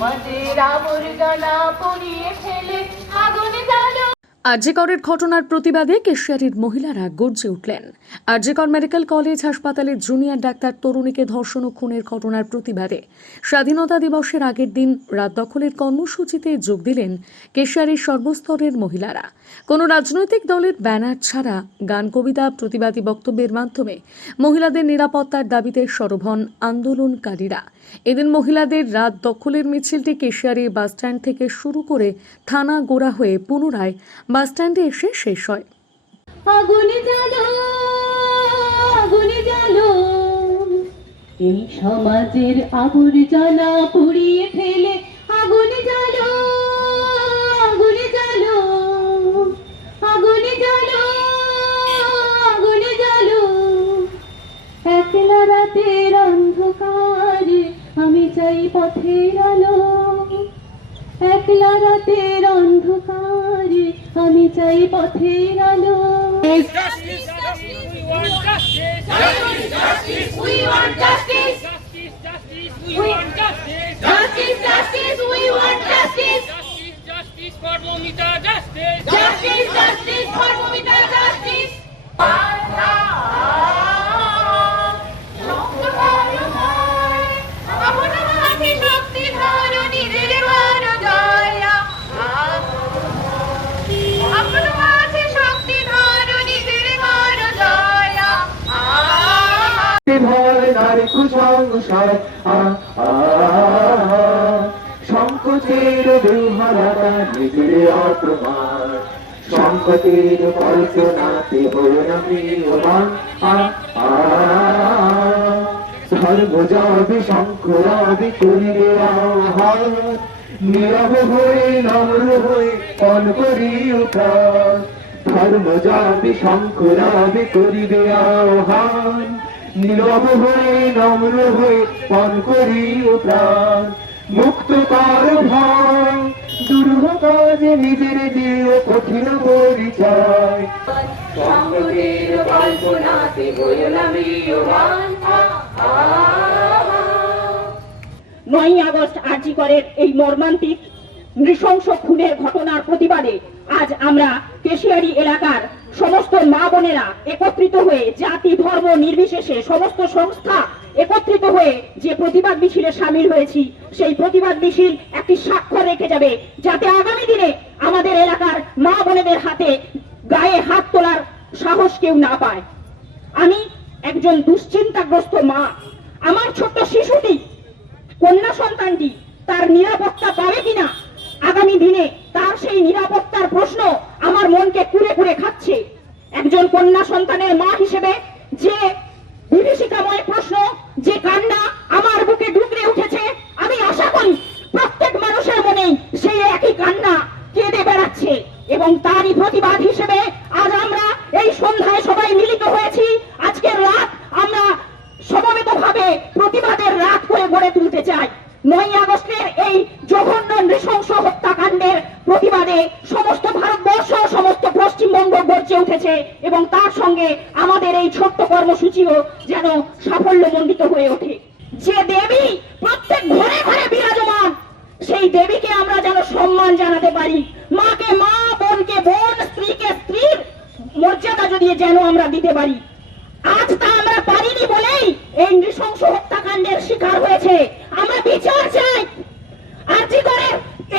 మధురా మురుగనా పునియ আরজেকরের ঘটনার প্রতিবাদে কেশিয়ারির মহিলারা গর্জে উঠলেন। আরজেকর মেডিকেল কলেজ হাসপাতালের জুনিয়র ডাক্তার তরুণীকে ধর্ষণ ও খুনের ঘটনার প্রতিবাদে স্বাধীনতা দিবসের আগের দিন রাত দখলের কর্মসূচিতে যোগ দিলেন কেশিয়ারির সর্বস্তরের মহিলারা। কোনো রাজনৈতিক দলের ব্যানার ছাড়া গান, কবিতা, প্রতিবাদী বক্তব্যের মাধ্যমে মহিলাদের নিরাপত্তার দাবিতে সরব আন্দোলনকারীরা। এদিন মহিলাদের রাত দখলের মিছিলটি কেশিয়ারি বাসস্ট্যান্ড থেকে শুরু করে থানা গোড়া হয়ে পুনরায় বাসস্ট্যান্ডে এসে শেষ হয়। আগুনে জ্বালো আগুনে জ্বালো। এই সমাজের আবর্জনা পুড়িয়ে ফেলে। আগুনে জ্বালো আগুনে জ্বালো। আগুনে জ্বালো আগুনে জ্বালো। একলা রাতের অন্ধকারে আমি চাই পথের আলো। একলা রাতের আমি চাই পথের আলো Justice! We want justice! We want justice! Justice! কুসংসার সংকোচের দুর্বলতা নিজের অপ্রমাণ সংকটের কল্পনাতে হয়ে না প্রিয়মান ধর্ম যাবে শঙ্খ রবে আহ্বান। নীরব হয়ে, নম্র হয়ে পণ করি উঠান ধর্ম যাবে শঙ্খ রবে করিবে আহ্বান। নীরব হয়ে, নম্র হয়ে পণ করি প্রাণ মুক্ত কর ভয় দুর্ভ কাজে নিজের দিও কঠিন পরিচয়। সংকটের কল্পনাতে নয় আগস্ট আর্জিকরের এই মর্মান্তিক নৃশংস খুনের ঘটনার প্রতিবাদে আজ আমরা কেশিয়ারি এলাকার সমস্ত মা বোনেরা একত্রিত হয়ে জাতি, ধর্ম নির্বিশেষে সমস্ত সংস্থা একত্রিত হয়ে যে প্রতিবাদ মিছিলে সামিল হয়েছি, সেই প্রতিবাদ মিছিল একটি স্বাক্ষর রেখে যাবে যাতে আগামী দিনে আমাদের এলাকার মা বোনেদের হাতে গায়ে হাত তোলার সাহস কেউ না পায়। আমি একজন দুশ্চিন্তাগ্রস্ত মা। আমার ছোট্ট শিশুটি কন্যা সন্তানটি তার নিরাপত্তা পাবে কিনা? আগামী দিনে তার সেই নিরাপত্তার প্রশ্ন আমার মনকে কুড়ে কুড়ে খাচ্ছে। একজন কন্যা সন্তানের মা হিসেবে যে বিভীষিকাময় প্রশ্ন, যে কান্না আমার বুকে ডুকরে উঠেছে, আমি আশা করি প্রত্যেক মানুষের মনেই সেই একই কান্না কেঁদে বেড়াচ্ছে এবং তারই প্রতিবাদ হিসেবে আজ আমরা এই সন্ধ্যায় সবাই মিলিত হয়েছি। আজকের রাত সমবেতভাবে প্রতিবাদের রাত করে গড়ে তুলতে চাই। নয় আগস্টের এই জঘন্য নৃশংস হত্যাকাণ্ডের প্রতিবাদে সমস্ত ভারতবর্ষ, সমস্ত পশ্চিমবঙ্গ গর্জে উঠেছে এবং তার সঙ্গে আমাদের এই ছোট্ট কর্মসূচিও যেন সাফল্যমণ্ডিত হয়ে ওঠে। যে দেবী প্রত্যেক ঘরে ঘরে বিরাজমান, সেই দেবীকে আমরা যেন সম্মান জানাতে পারি। মাকে, মা, বোনকে, বোন, স্ত্রীকে, স্ত্রীর মর্যাদা যদি যেন আমরা দিতে পারি আজ তা আমরা পারিনি বলেই এই নৃশংস হত্যাকাণ্ডের শিকার হয়েছে। আমরা বিচার চাই। আর্জি করে?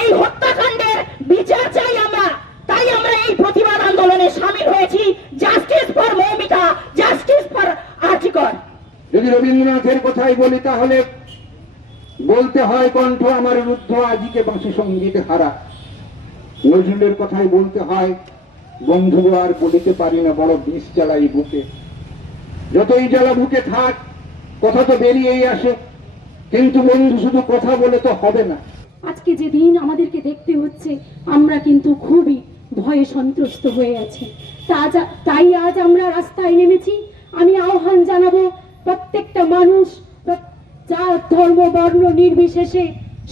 এই হত্যাকাণ্ডের বিচার চাই আমরা। তাই আমরা এই প্রতিবাদ আন্দোলনে সামিল হয়েছি। Justice for Moumita, justice for R G Kar যদি রবীন্দ্রনাথের কথাই বলি তাহলে বলতে হয় কণ্ঠ আমার রুদ্ধ, আজিকে বাঁশি সংগীত হারা। নজরুলের কথাই বলতে হয় বন্ধু আর বলিতে পারি না, বড় বিষ জ্বালাই বুকে। যতই জ্বালা বুকে থাক কথা তো বেরিয়েই আসে। কিন্তু বন্ধু, শুধু কথা বলে তো হবে না। আজকে যে দিন আমাদেরকে দেখতে হচ্ছে, আমরা কিন্তু খুবই ভয়ে সন্ত্রস্ত হয়ে আছি। তাই আজ আমরা রাস্তায় নেমেছি। আমি আহ্বান জানাব প্রত্যেকটা মানুষ জাত ধর্ম, বর্ণ নির্বিশেষে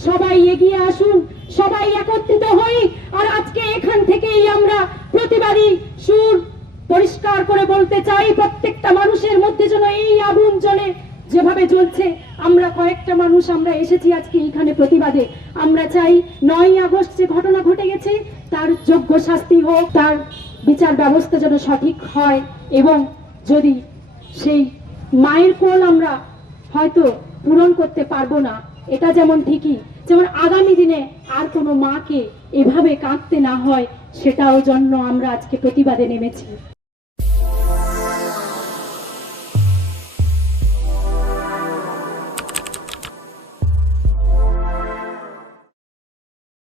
সবাই এগিয়ে আসুন, সবাই একত্রিত হই। আর আজকে জ্বলছে আমরা কয়েকটা মানুষ, আমরা এসেছি আজকে এখানে প্রতিবাদে। আমরা চাই নয় আগস্ট যে ঘটনা ঘটে গেছে, তার যোগ্য শাস্তি হোক, তার বিচার ব্যবস্থা যেন সঠিক হয় এবং যদি সেই মায়ের কোল আমরা হয়তো পূরণ করতে পারব না, এটা যেমন ঠিকই, যেমন আগামী দিনে আর কোনো মাকে এভাবে কাঁদতে না হয়, সেটাও জন্য আমরা আজকে প্রতিবাদে নেমেছি।